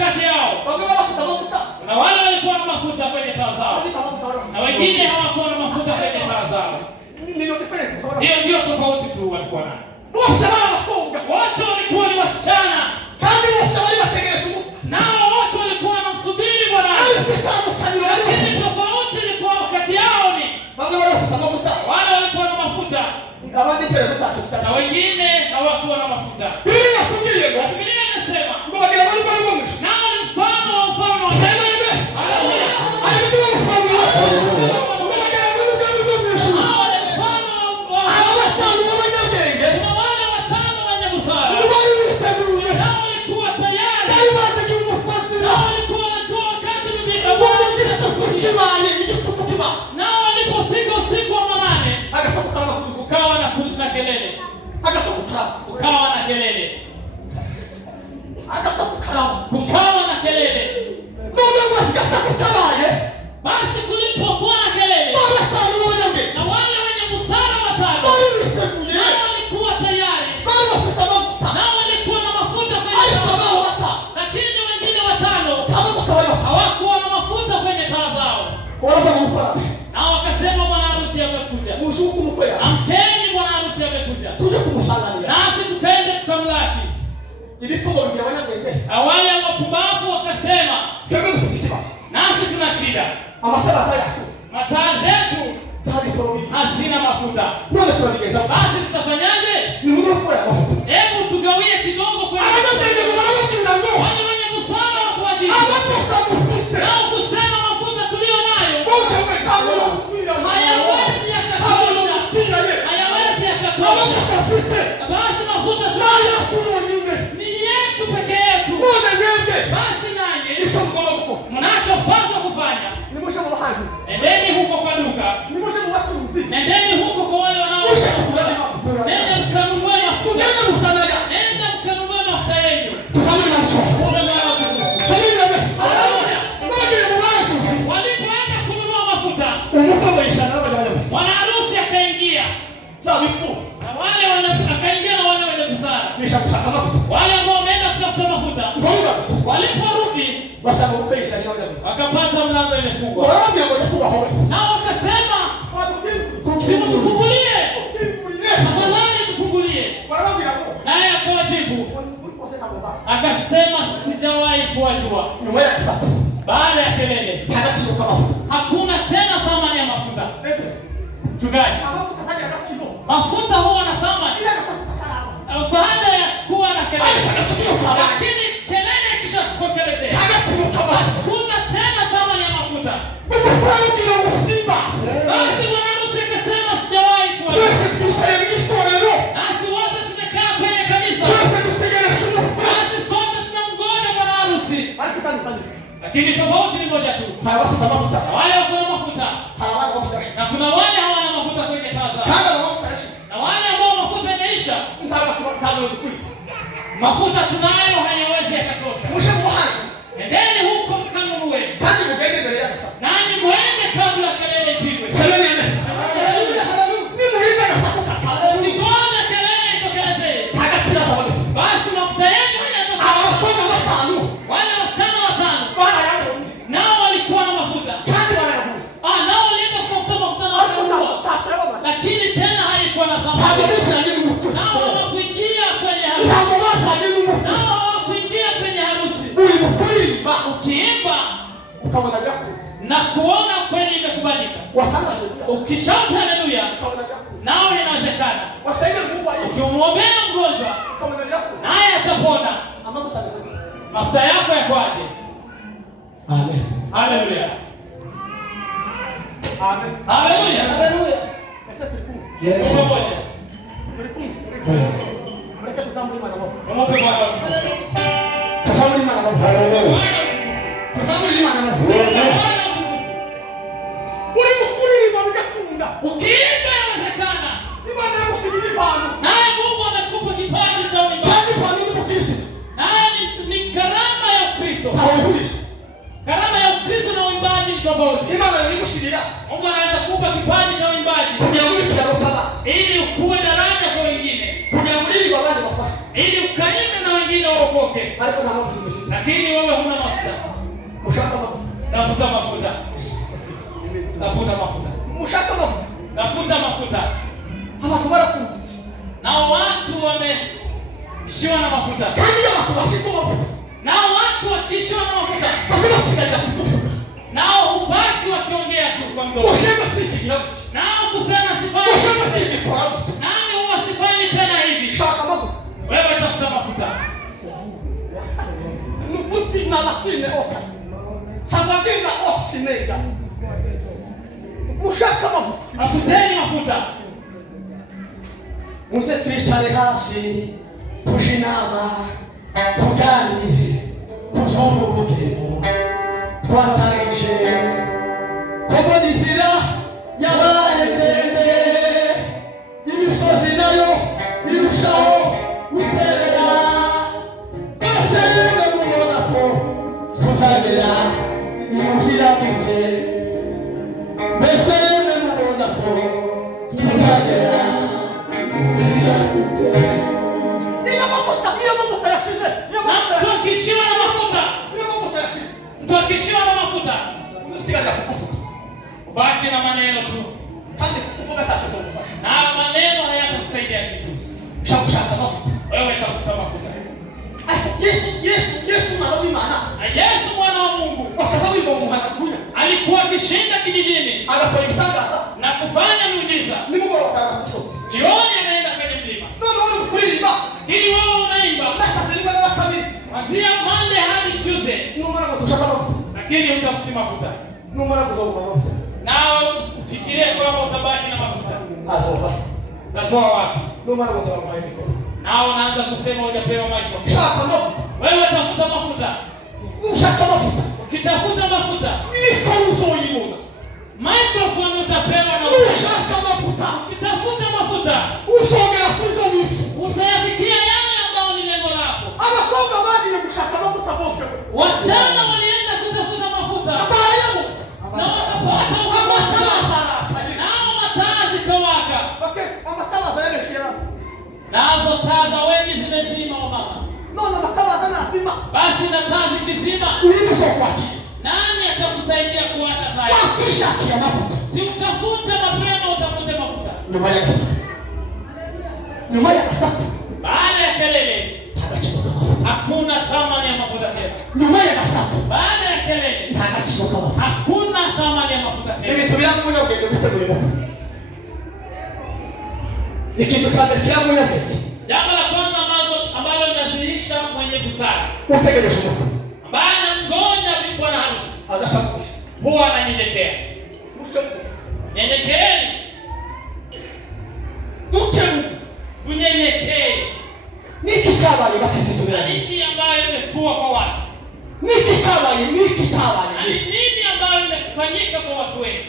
kati yao. Na wale walikuwa na mafuta kwenye taa zao. Na wengine hawakuwa na mafuta kwenye taa zao. Hiyo ndio tofauti tu walikuwa nayo. Wote walikuwa ni wasichana. Nao wote walikuwa wanamsubiri Bwana. Lakini tofauti ilikuwa kati yao ni wale walikuwa na mafuta na wengine hawakuwa na mafuta. Biblia inasema nao ni mfano wa ufalme wa Mungu. Nao walipofika usiku wa manane, ukawa na kelele. Ukawa na kelele. Basi kulipokuwa na kelele, na wale wenye busara watano nao walikuwa tayari, nao walikuwa na mafuta kwenye taa zao, lakini wengine watano hawakuwa na mafuta kwenye taa zao. Nao wakasema bwana harusi amekuja. Amkeni, bwana harusi amekuja. Nasi tukaende tukamlaki. Awali wapumbavu wakasema, nasi tuna shida. Mataa zetu hazina mafuta. Basi tutafanyaje? Hebu tugawie kidogo kwenye wale wenye busara watuwajibu. Nao kusema mafuta tulio nayo hayawezi yakatosha. Basi mafuta ni yetu peke yetu. Basi nanyi mnachopaswa kufanya, nendeni huko kwa duka, nendeni huko kwa wale wanaouza, nenda mkanunue mafuta, nenda mkanunue mafuta yenu. Walipoenda kununua mafuta, bwana harusi akaingia na wale akaingia na wale wenye busara, wale ambao wameenda kutafuta mafuta. Waliporudi wakapata mlango imefungwa. Nao wakasema, tufungulie, afadhali tufungulie. Naye akawajibu akasema, sijawahi kuwajua. Baada ya kelele, hakuna tena thamani ya mafuta. Mchungaji, mafuta huwa na thamani baada ya kuwa na kelele, lakini kelele kisha kutokelezea, hakuna tena thamani ya mafuta. Basi bwana harusi akasema, sijawahi kuwajua. Nasi wote tumekaa kwenye kanisa, basi sote tunamngoja bwana harusi. Lakini tofauti ni moja tu, wale wako na mafuta na kuna wale hawana mafuta kwenye taa zao. Na wale ambao mafuta yameisha, mafuta tunayo hayawezi yakatosha. Endeni huko mkanunue, nanyi muende kabla kelele ipigwe. Ngoja kelele itokelezee. Basi mafuta yenu yanatoka. Wale wasichana watano nao walikuwa na mafuta. Nao walienda kutafuta mafuta na wakanunua, lakini tena haikuwa na thamani. Nao hawakuingia kwenye harusi. Nao hawakuingia kwenye harusi. Ukiimba na kuona kweli imekubalika, ukishauta haleluya, nao inawezekana. Ukimwombea mgonjwa naye atapona. Mafuta yako yakwaje? Amen. Haleluya. Amen. Haleluya. Haleluya. Ukiimba inawezekana. Naye Mungu amekupa kipaji cha uimbaji. Naye ni karama ya Kristo. Karama ya Kristo na uimbaji ni tofauti. Mungu anaweza kukupa kipaji cha uimbaji ili ukue daraja kwa wengine, ili ukaimbe na wengine waokoke. uokoke. Lakini wewe huna mafuta. Ushaka mafuta. Tafuta mafuta. Tafuta mafuta. Ushaka mafuta. Tafuta mafuta. Abantu barakuzi. Nao watu wameishiwa na mafuta. Kandi abantu bashizwe mafuta. Nao watu wakishiwa na mafuta. Basigaye kufuka. Nao hubaki wakiongea tu kwa mdomo. Ushaka siki yabu. Nao kusema sifanyi. Ushaka siki kwa yabu. Nani huwa sifanyi tena hivi? Shaka mafuta. Wewe tafuta mafuta. Nubuti na lafine oka. Sabagenda osinega. Ushaka mafuta. Tafuteni mafuta. Muze twicare hasi tuje inama tuganire kuzuru urugendo twatangije kogo dizira yabaye ndende imisozi nayo irushaho guterera ese rero mubona ko tuzagera imuhira dute mbese mubona ko tuzagera Tukishiwa na mafuta. Usigaza kufuka. Baki na maneno tu. Kandi kufuka tatakufasha. Na maneno hayatakusaidia kitu. Shakushaka mafuta. Wewe tafuta mafuta. Yesu mwana wa Imana. Yesu mwana wa Mungu. Wakasabu ibo muhanakunya. Alikuwa akishinda kijijini. Agakora ibitangaza Na kufanya miujiza. Ni mugoro wakanga kusoka. Jioni anaenda kwenye mlima. Wewe kuririmba. Ili wewe unaimba. Nakasiriba na kabiri. Kuanzia Monday hadi Tuesday. Numara kutushaka mafuta. Lakini utafuti mafuta. Numara kuzoga mafuta. Nao ufikirie kwamba utabaki na mafuta. Azofa. Utatoa wapi? Numara kutoa kwa mikono. Nao unaanza kusema hujapewa microphone. Shaka mafuta. Wewe tafuta mafuta. Ushaka mafuta. Ukitafuta mafuta, niko uzoyibona. Microphone utapewa na ushaka mafuta. Ukitafuta mafuta, usongera kuzo wifu. Utayafikia yale ambayo ni lengo lako. Abakobwa bagiye gushaka mafuta boke. Wasichana walienda kutafuta mafuta. Bayamu. Na wakapata mafuta. Nao mataa zikawaka. Okay, mataa zile shirasi. Nazo taa za wengi zimezima mama. Nona mataa zanasima. Basi na taa zikizima, nani atakusaidia kuwasha taa? Wakisha kia mafuta. Si utafute mapema, utafute mafuta. Nyuma ya kasaka. Baada ya kelele, hakuna thamani ya mafuta tena. Nyuma ya kasaka. Baada ya kelele, hakuna thamani ya mafuta tena. Mimi tumia mwenye ukende kutegemea. Nikitaka kila mwenye ukende. Jambo la kwanza ambalo linadhihirisha mwenye busara. Utegemea shida. Bana ngoja bwana harusi. Azatakushi. Huwa ananyenyekea. Nyenyekeeni. Unyenyekee. Niki chabaye bakisitumia. Nini ambayo imekuwa kwa watu? Niki chabaye. Nini ambayo imefanyika kwa watu wengi?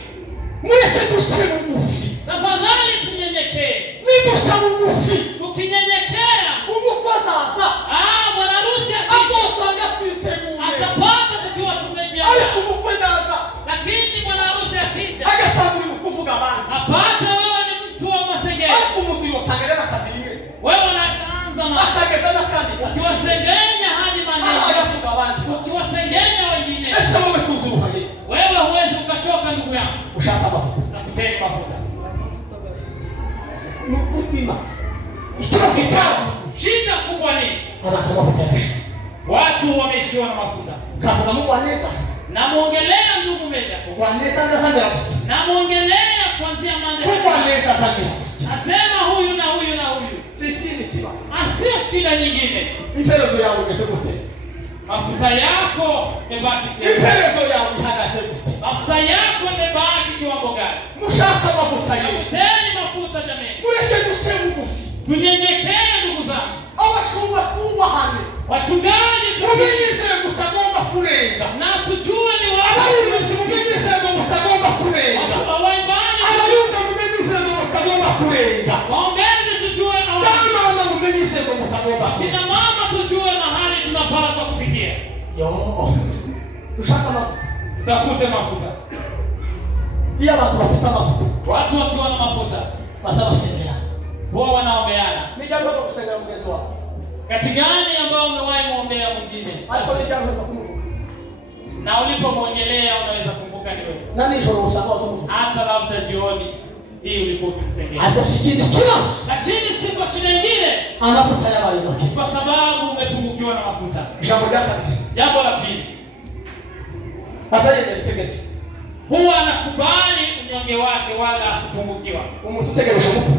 Mwete tuseme mufi. Tafadhali tunyenyekee. Mimi sabu mufi. Tukinyenyekea, Mungu sasa. bwana harusi Atosanga kuitemu. atapata tukiwa tumejiandaa. Alikumkwenda sasa. Lakini bwana harusi akija, Agasabu ni kufuga bana. apata wewe ni mtu wa masengenya. Alikumtu yotangeleza kazi ile. Wewe unaanza Atagezana kandi. ukiwasengenya hadi maneno. Agafuga bana. Ukiwasengenya wengine, Esa wewe tuzuru haje. wewe huwezi ukachoka ndugu yangu. Ushaka mafuta. Tafuteni mafuta. Nukutima. Ikiwa kitara. Shida kubwa ni Anatoa mafuta. watu wameishiwa na mafuta. Kafuga Mungu anesa. Namuongelea ndugu Meja. Mungu anesa ndio sana hapo. Namuongelea kuanzia Monday. Mungu anesa sana hapo. Asema huyu na huyu na huyu. Sikini kiba. Asio shida nyingine. Ipelezo yangu ngesebuste. Mafuta yako yamebaki kiasi. Ipelezo yangu hada sebuste. Mafuta yako yamebaki kiwango gani? Mushaka mafuta yenu. Tafuteni mafuta jamani. Mureke dusemu gufi. Tunyenyekee ndugu zangu. Abashumba kubahane. Wachungaji Mumenyeze mutagomba kurenga. na tujue ni wapi. Abayuzi mumenyeze mutagomba kurenga. Waimbaji Abayumva mumenyeze mutagomba kurenga. waombezi tujue Bana mumenyeze mutagomba kurenga. kina mama tujue mahali tunapaswa kufikia. Yo. Tushaka mafuta. Tafute mafuta. Iya watu wafuta mafuta. Watu wakiwa na mafuta Basaba sengera. huwa wanaombeana. Nijambo kusengera mugezi wako. Kati gani ambao umewahi muombea mwingine? Na ulipomwongelea unaweza kumbuka ni wewe. Nani ndio usambaza? Hata labda jioni hii ulikuwa ukimsengenya. Atosikinde kiasi. Lakini si kwa shida nyingine. Anafuta yale yake. Kwa sababu umepungukiwa na mafuta. Jambo la pili. Sasa yeye nitegeke. Huwa anakubali unyonge wake wala kupungukiwa. Umututegereje muko.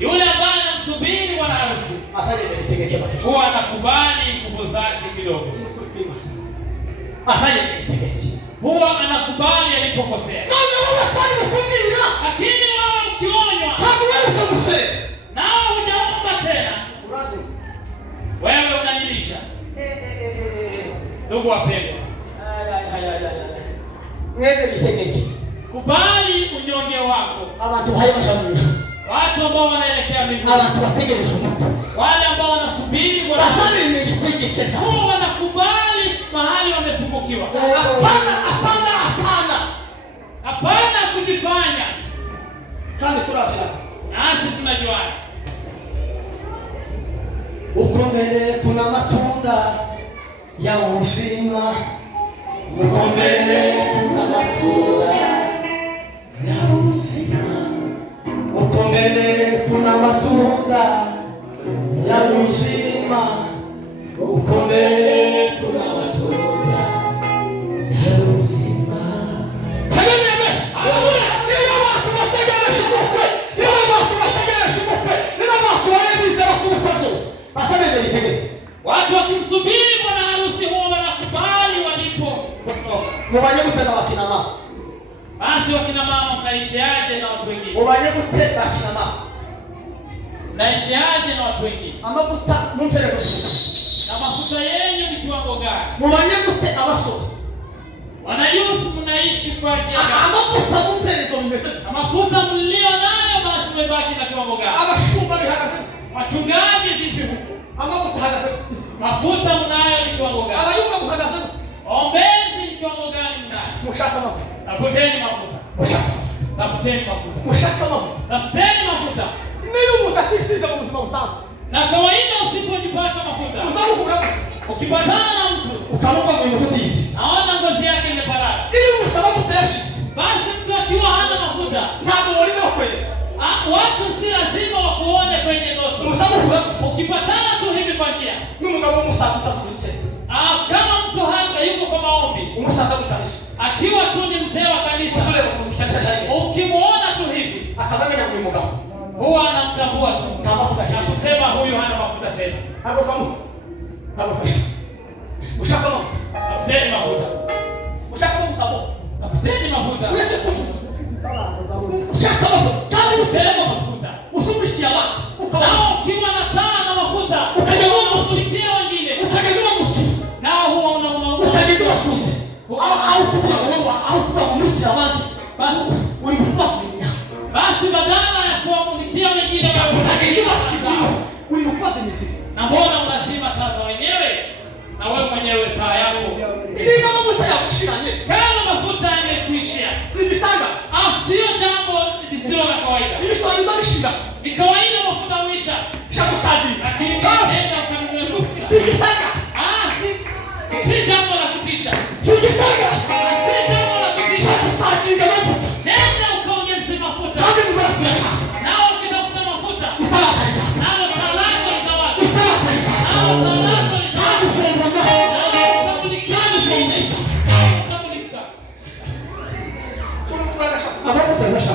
Yule ambaye anamsubiri bwana harusi. Sasa yeye nitegeke. Huwa anakubali nguvu zake kidogo. Sasa yeye nitegeke. Huwa anakubali alipokosea. Lakini wewe ukionywa, nao hujaomba tena, wewe unanilisha. Ndugu wapendwa, kubali unyonge wako. Watu ambao wanaelekea mbinguni, wale ambao wanasubiri Bwana, huwa wanakubali mahali wamepungukiwa. Hapana kujifanya. Nasi tunajuana. Uko mbele kuna matunda ya uzima. Uko mbele kuna matunda ya uzima. Uko mbele kuna matunda ya uzima. Uko mbele kuna matunda ya uzima. Watu wakimsubiri bwana harusi huwa wanakubali walipotoka. Mubanye gute na wakina mama? Basi wakina mama mnaishiaje na watu wengine? Mubanye gute bakina mama? Mnaishiaje na watu wengine? Amavuta mumperezo. Na mafuta yenu ni kiwango gani? Mubanye gute abaso? Wanajua mnaishi kwa ajili gani? Amavuta mumperezo mmeze. Mafuta mlio nayo basi mmebaki na kiwango gani? Abashumba bihagaze. Wachungaji vipi huko? Amavuta hagaze. Mafuta mnayo ni kiwango gani? Abayumba muhagaze. Ombezi ni kiwango gani mnayo? Mushaka mafuta. Tafuteni mafuta. Mushaka. Tafuteni mafuta. Mushaka mafuta. Tafuteni mafuta. Niyo mutakishiza mu buzima busanzwe. Na kawaida usipojipaka mafuta, uzabukura ukipatana na mtu ukamuka mu mtoto hizi. Naona ngozi yake imeparara. Iyo sababu teshi. Basi mtu akiwa hana mafuta, ntabwo wali bakweje. Watu si lazima wakuone kwenye ndoto. Uzabukura ukipatana tu hivi kwa njia. N'umugabo w'umusaza utazubise. Kama mtu hapa yuko kwa maombi, umusaza w'kanisa. Akiwa tu ni mzee wa kanisa. Usule kutikata tayari. Ukimuona tu hivi, akabaganya kwa mugabo. Huwa anamtambua tu. Kama mafuta na kusema huyu hana mafuta tena. Hapo kama. Hapo kama. Ushaka mafuta. Tafuteni mafuta. Ushaka mafuta hapo. Tafuteni mafuta. Ulete mafuta. Ushaka mafuta. Kama usele mafuta. Usubikia watu. Nao ukiwa na taa na mafuta, ukajua kufikia wengine. Ukajua mtu. Nao huwa unaona ukajua mtu. Au kufa wewe au kufa mtu awadi. Basi ulipopasi. Basi badala ya kuwamulikia wengine wewe ulipopasi mtu. Na mbona unazima taa za wenyewe? Na wewe mwenyewe taa yako. Ili kama mafuta ya kushirani. Kama mafuta yamekuishia. Sibitanga. Sio jambo lisilo la kawaida. Ili swali za shida. Ni kawaida mafuta kuisha. Shakutaji. Lakini nenda ukanunue mafuta. Sibitanga. Si jambo la kutisha. Sibitanga. Si jambo la kutisha. Shakutaji na mafuta. Nenda ukaongeze mafuta. Kama ni mafuta. Nao ukitafuta mafuta. Utawasaidia. Nalo talako litawaka. Utawasaidia. Nalo talako litawaka. Ambapo tutaweza.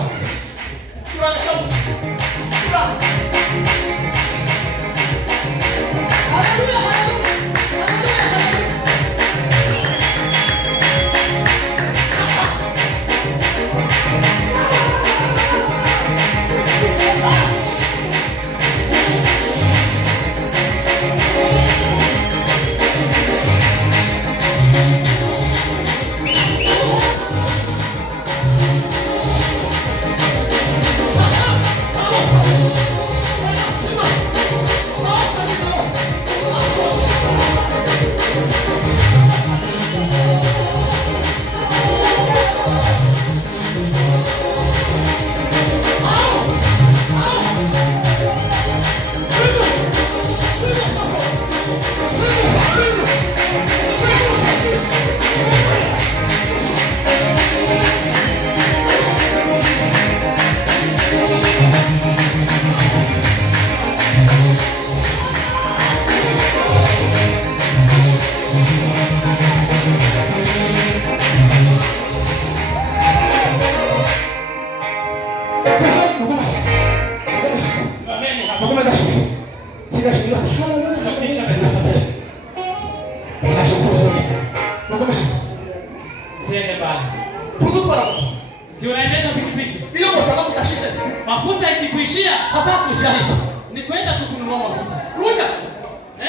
Unaendesha pikipiki. Hiyo moto utashika. Mafuta ikikuishia, hasa kujaribu. Ni kwenda tu kununua mafuta. Ruja.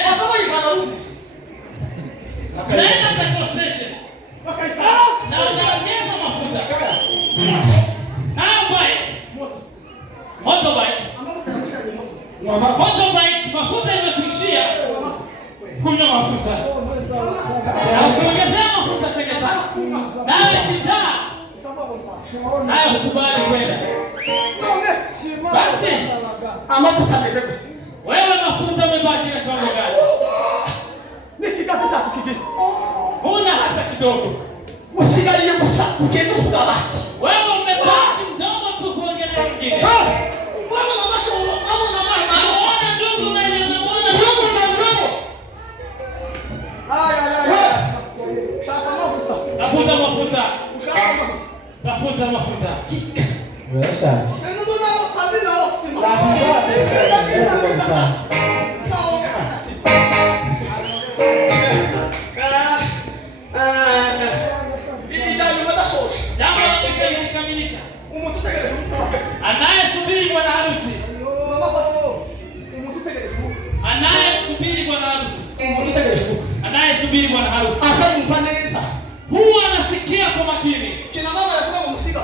Kwa sababu isharudi. Naenda petrol station. Na unaongeza mafuta. Motorbike mafuta imekuishia. Kunywa mafuta. Na ukiongezea mafuta kwenye tanki. Nawe kijana haya hukubali kwenda. Basi mafuta mezeko. Wewe mafuta umebaki na kiwango gani? Nikikaza tatu kigeni. Huna hata kidogo. Usigalie kusa kugenda ufuga bati. Wewe umebaki mdogo tu kuongelea wengine. Wewe na masho au na mama. Unaona ndugu na unaona ndugu na ndugu. Haya. Shaka mafuta. Tafuta mafuta. Ushaka mafuta. Tafuta mafuta. Wewe ndio na wasabi na wasi. Jambo la mwisho likamilisha. Anayesubiri bwana harusi. Anayesubiri bwana harusi. Anayesubiri bwana harusi. Huwa anasikia kwa makini. Kina mama anasema mumsika.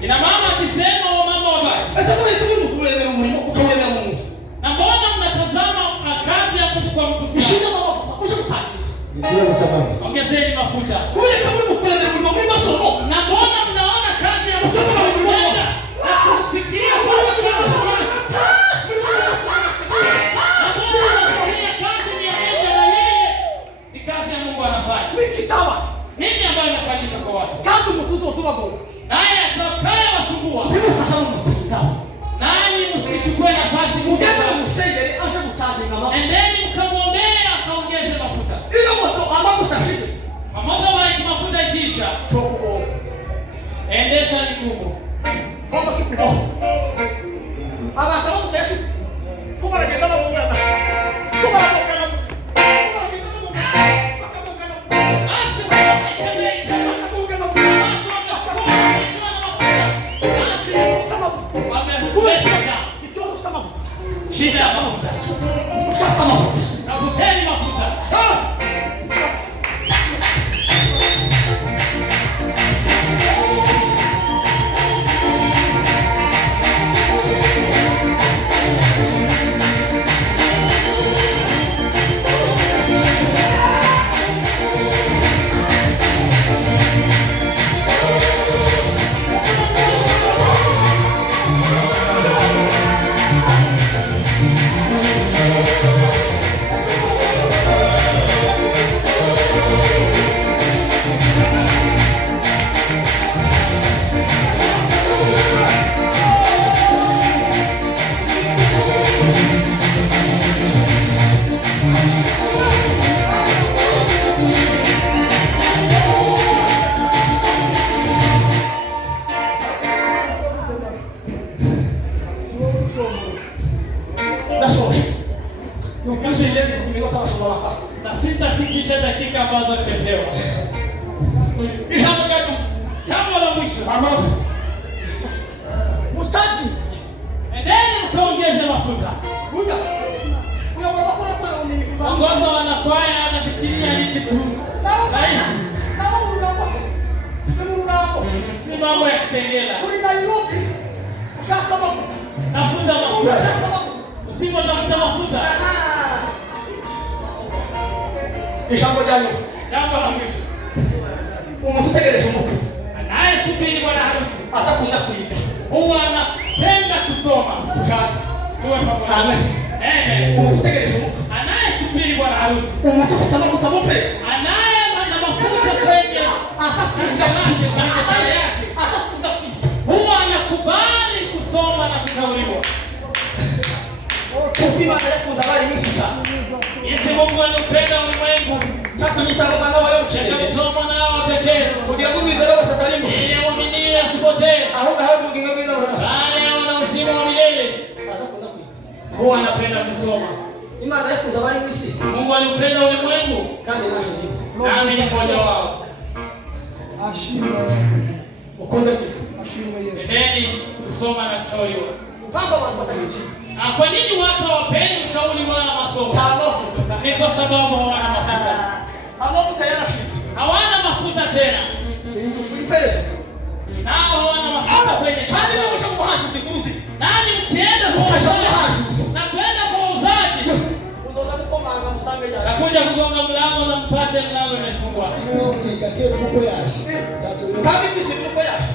Kina mama akisema wa mama wabaki. Sasa kwa nini tukuelewe mlimo ukaelewa Mungu? Na mbona mnatazama kazi ya Mungu kwa mtu fulani? Shida mama ucho kutaki. ndio sababu. Ongezeni mafuta. Wewe kama unakuelewa mlimo mlimo somo. Na mbona mnaona kazi ya Mungu kwa mtu fulani? Na kufikiria kwa watu wa Mungu. Ni kazi ya Mungu anafanya. Wiki sawa. Nini ambayo inafanyika kwa watu? Kazi mtuzo usoma bora. Naye atakaye wasumbua. Hebu kasema mtindao. Nanyi msichukue nafasi Ugeza msenge asha kutaje kama. Endeni mkamwombea akaongeze mafuta. Ile moto ambapo utashika. Motorbike mafuta ikiisha. Choko. Endesha ni ngumu. Kama kipo. Aba kama utashi. Kuma na kenda na Mungu. Kuma na Mungu. Shida ya mafuta. Ushaka mafuta. Tafuteni mafuta. Na sitafikisha dakika ambazo nimepewa. Jambo la mwisho. Mustaji. Endeni mkaongeze mafuta. Kuja. Kuja wanakula kwa nini? Ongoza wanakwaya wanafikiria ni kitu. Si mambo ya kitengela. Tafuta mafuta. Usipotafuta mafuta. Jambo la mwisho. Anayesubiri bwana harusi. Huwa anapenda kusoma. Tuwe pamoja. Amen. Anayesubiri bwana harusi. Anaye na mafuta kwenye yake. Huwa anakubali kusoma na kushauriwa. Isi Mungu anupenda ulimwengu. Kusoma nao watekezo. Ili amwaminie asipotee. Bali Endeleeni kusoma na kushauriwa. Mpaka watu watakichi. Kwa nini watu hawapendi ushauri wala masomo? Ni kwa sababu hawana mafuta. Hawana mafuta tena. Nao hawana mafuta kwenye Hadi mwisho mwahashi sikuruzi. nani mkienda kwa wauzaji na kwenda kwa wauzaji Uzoza mkoma anga musange jana. nakuja kugonga mlango na mpate mlango umefungwa. Kama mimi simuko yashi.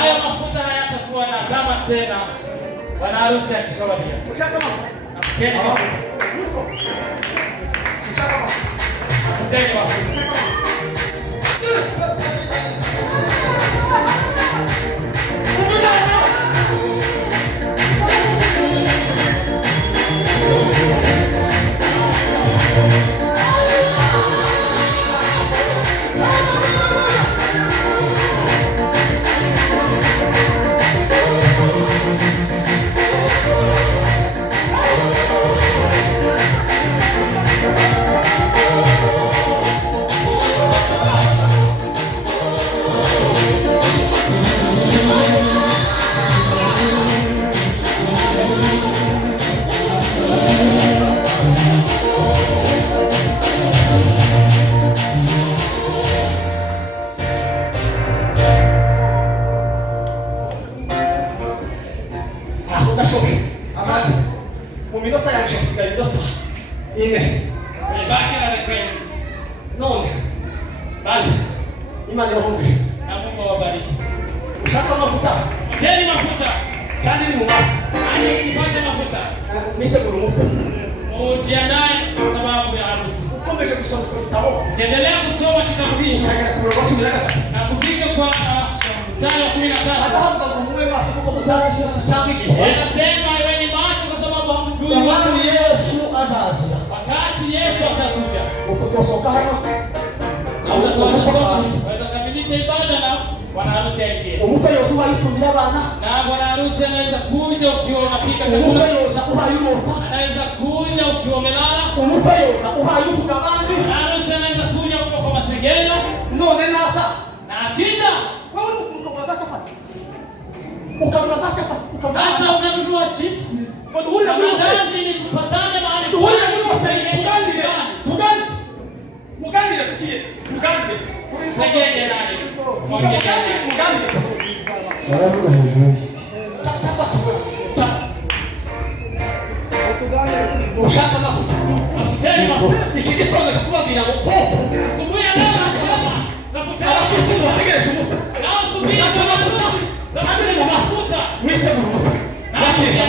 Hayo mafuta hayatakuwa na kama tena. Bwana harusi akishawadia. Ushakama. Nakeni mafuta. Ushakama. Nakeni mafuta. Minota ya Jessica, minota ine. Baki na refrain. None. Basi. Imani rohonge. Na Mungu awabariki. Ushaka mafuta. Mteni mafuta. Kandi ni mumara. Ani ukipata mafuta. Mite kurumuka. Ujiandae kwa sababu ya harusi. Ukomeshe kusoma kitabu. Ukiendelea kusoma kitabu hiki. Kagera kurogotu milaka. Na kufika kwa mstari wa 13. Sasa hapa kumwe basi kwa kusala Yesu chamiki. Anasema iweni macho kwa sababu hamjui Wakati Yesu azazira. wakati Yesu atakuja. Ukotosoka hano. Watakamilisha ibada na bwana harusi aingie. Umuko Yesu walitumira abana. Na bwana harusi anaweza kuja ukiwa unapika Umuko chakula. Yesu uhayuruka. Anaweza kuja ukiwa umelala. Umuko Yesu uhayufuka bandi. Bwana harusi anaweza kuja ukiwa kwa masengenyo. None nasa. Na akija Wewe ukamlaza chapati. Ukamlaza chapati. hata unanunua chips. Wadhuri na mimi. Kazi ni tupatane mahali. Wadhuri na mimi tugandile. Tugandile. Mugandile kukie. Mugandile. Sengenye nani? Mugandile. Mugandile. Waravuga hejuru. Chapati. Ushaka mafuta. Teni mafuta. Ikigitoga kubabwira ngo popo. Asubuhi ya leo nasema nakutaka Abakozi bategereje umuta. na asubuhi Ushaka mafuta. Kandi ni mama. mafuta. Mwite mu muta. Bakesha